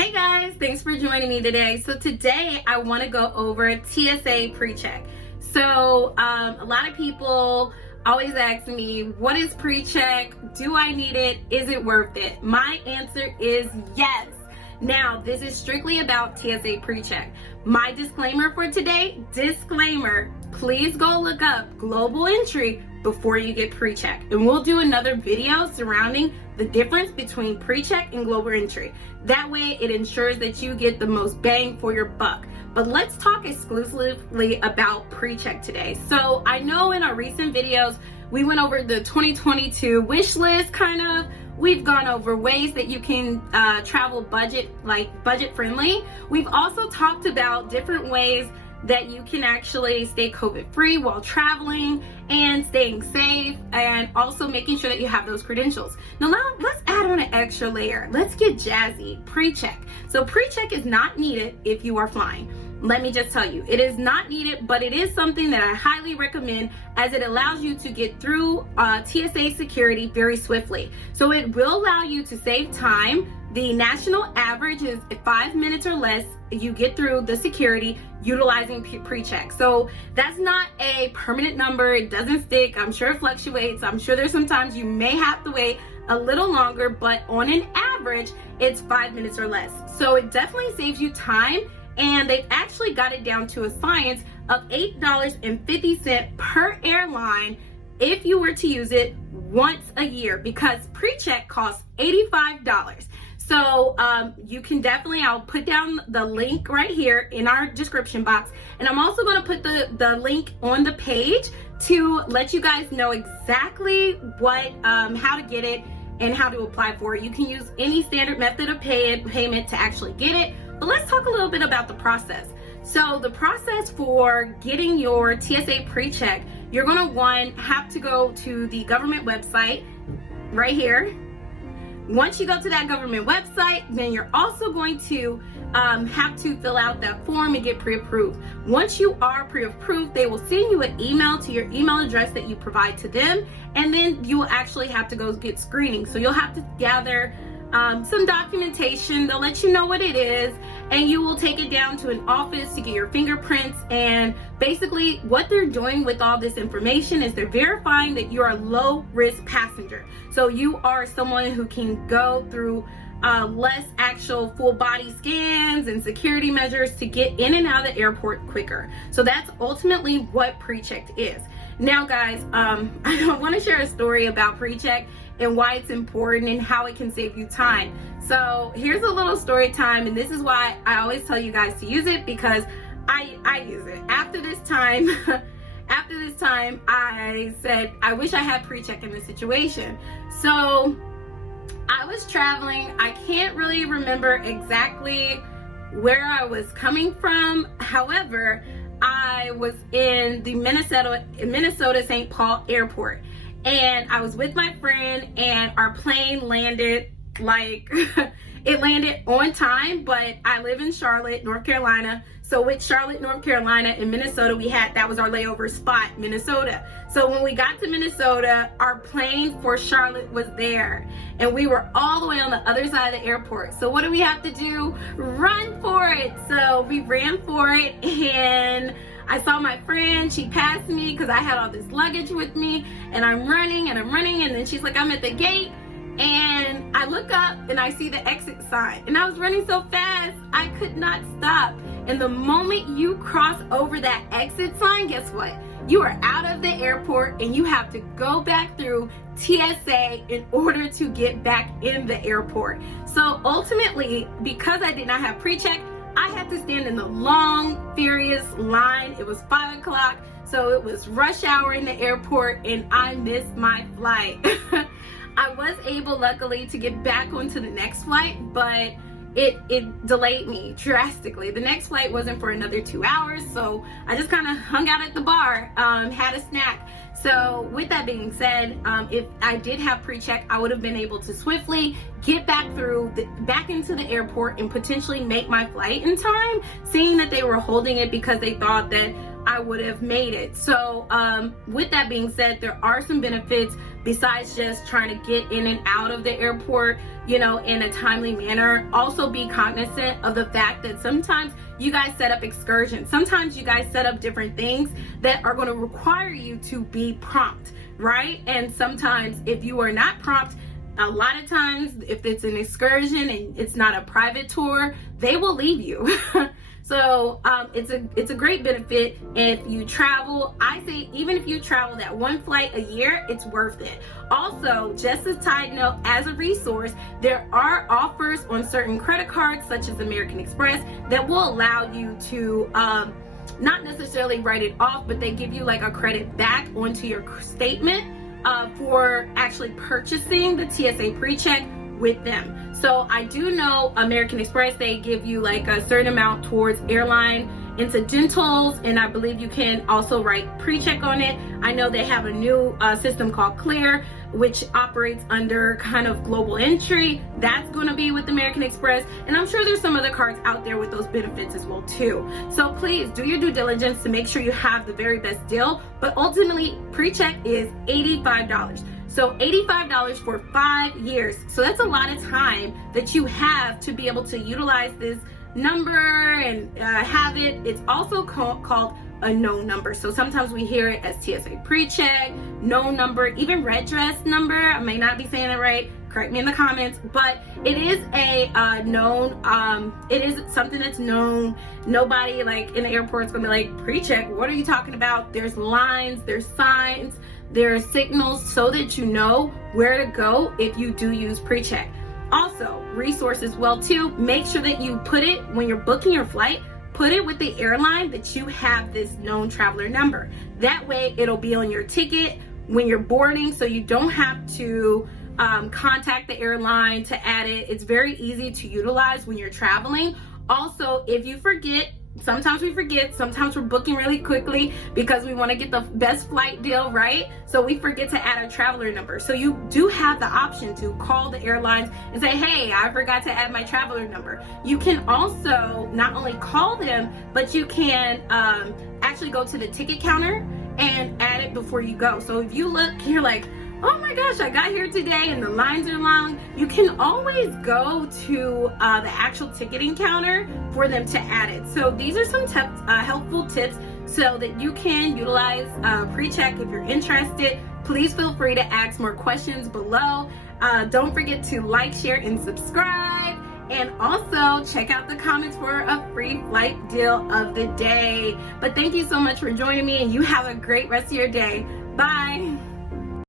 Hey guys, thanks for joining me today. So today I want to go over TSA PreCheck. So a lot of people always ask me, what is PreCheck? Do I need it? Is it worth it? My answer is yes. Now, this is strictly about TSA PreCheck. My disclaimer for today, disclaimer, please go look up global entry before you get PreCheck. And we'll do another video surrounding the difference between PreCheck and global entry. That way it ensures that you get the most bang for your buck. But let's talk exclusively about PreCheck today. So I know in our recent videos, we went over the 2022 wish list kind of. We've gone over ways that you can travel budget friendly. We've also talked about different ways that you can actually stay COVID free while traveling and staying safe, and also making sure that you have those credentials. Now let's add on an extra layer. Let's get jazzy. PreCheck. So PreCheck is not needed if you are flying. Let me just tell you, it is not needed, but it is something that I highly recommend, as it allows you to get through TSA security very swiftly. So it will allow you to save time. The national average is 5 minutes or less. You get through the security utilizing PreCheck. So that's not a permanent number. It doesn't stick. I'm sure it fluctuates. I'm sure there's sometimes you may have to wait a little longer, but on an average, it's 5 minutes or less. So it definitely saves you time. And they've actually got it down to a science of $8.50 per airline if you were to use it once a year, because PreCheck costs $85. So you can definitely, I'll put down the link right here in our description box. And I'm also going to put the link on the page to let you guys know exactly what, how to get it and how to apply for it. You can use any standard method of payment to actually get it. But let's talk a little bit about the process. So the process for getting your TSA PreCheck, you're gonna have to go to the government website right here. Once you go to that government website, then you're also going to have to fill out that form and get pre-approved. Once you are pre-approved, they will send you an email to your email address that you provide to them, and then you will actually have to go get screening. So you'll have to gather some documentation. They'll let you know what it is, and you will take it down to an office to get your fingerprints. And basically what they're doing with all this information is they're verifying that you're a low risk passenger. So you are someone who can go through less actual full body scans and security measures to get in and out of the airport quicker. So that's ultimately what PreCheck is. Now guys, I want to share a story about PreCheck and why it's important and how it can save you time. So here's a little story time, and this is why I always tell you guys to use it, because I use it. After this time, I said, I wish I had PreCheck in this situation. So I was traveling. I can't really remember exactly where I was coming from. However, I was in the Minnesota St. Paul airport, and I was with my friend, and our plane landed it landed on time, but I live in Charlotte, North Carolina. So with Charlotte, North Carolina and Minnesota, that was our layover spot, Minnesota. So when we got to Minnesota, our plane for Charlotte was there, and we were all the way on the other side of the airport. So what do we have to do? Run for it. So we ran for it, and I saw my friend, she passed me because I had all this luggage with me, and I'm running, and then she's like, I'm at the gate. And I look up and I see the exit sign, and I was running so fast I could not stop. And the moment you cross over that exit sign, guess what? You are out of the airport, and you have to go back through TSA in order to get back in the airport. So ultimately, because I did not have PreCheck, I had to stand in the long, furious line. It was 5 o'clock, so it was rush hour in the airport, and I missed my flight. I was able, luckily, to get back onto the next flight, but it delayed me drastically. The next flight wasn't for another 2 hours, so I just kind of hung out at the bar, had a snack. So with that being said, if I did have PreCheck, I would have been able to swiftly get back into the airport and potentially make my flight in time, seeing that they were holding it because they thought that I would have made it. So with that being said, there are some benefits besides just trying to get in and out of the airport, you know, in a timely manner. Also be cognizant of the fact that sometimes you guys set up excursions. Sometimes you guys set up different things that are going to require you to be prompt, right? And sometimes if you are not prompt, a lot of times if it's an excursion and it's not a private tour, they will leave you. So it's a great benefit if you travel. I say even if you travel that one flight a year, it's worth it. Also, just a side note, as a resource, there are offers on certain credit cards such as American Express that will allow you to not necessarily write it off, but they give you like a credit back onto your statement for actually purchasing the TSA PreCheck with them. So I do know American Express, they give you like a certain amount towards airline incidentals, and I believe you can also write pre-check on it. I know they have a new system called Clear, which operates under kind of global entry. That's going to be with American Express, and I'm sure there's some other cards out there with those benefits as well too. So please do your due diligence to make sure you have the very best deal. But ultimately, pre-check is $85. So $85 for 5 years. So that's a lot of time that you have to be able to utilize this number and have it. It's also called a known number. So sometimes we hear it as TSA PreCheck, known number, even red dress number. I may not be saying it right. Correct me in the comments, but it is a known, it is something that's known. Nobody like in the airport is gonna be like, pre-check, what are you talking about? There's lines, there's signs, there are signals so that you know where to go if you do use pre-check. Also, resource as well too, make sure that you put it, when you're booking your flight, put it with the airline that you have this known traveler number. That way it'll be on your ticket when you're boarding, so you don't have to contact the airline to add it. It's very easy to utilize when you're traveling. Also, if you forget, sometimes we forget, sometimes we're booking really quickly because we want to get the best flight deal, right? So we forget to add a traveler number. So you do have the option to call the airlines and say, hey, I forgot to add my traveler number. You can also not only call them, but you can actually go to the ticket counter and add it before you go. So if you look, you're like, oh my gosh, I got here today and the lines are long, you can always go to the actual ticketing counter for them to add it. So these are some helpful tips so that you can utilize pre-check if you're interested. Please feel free to ask more questions below. Don't forget to like, share, and subscribe. And also check out the comments for a free flight deal of the day. But thank you so much for joining me, and you have a great rest of your day. Bye.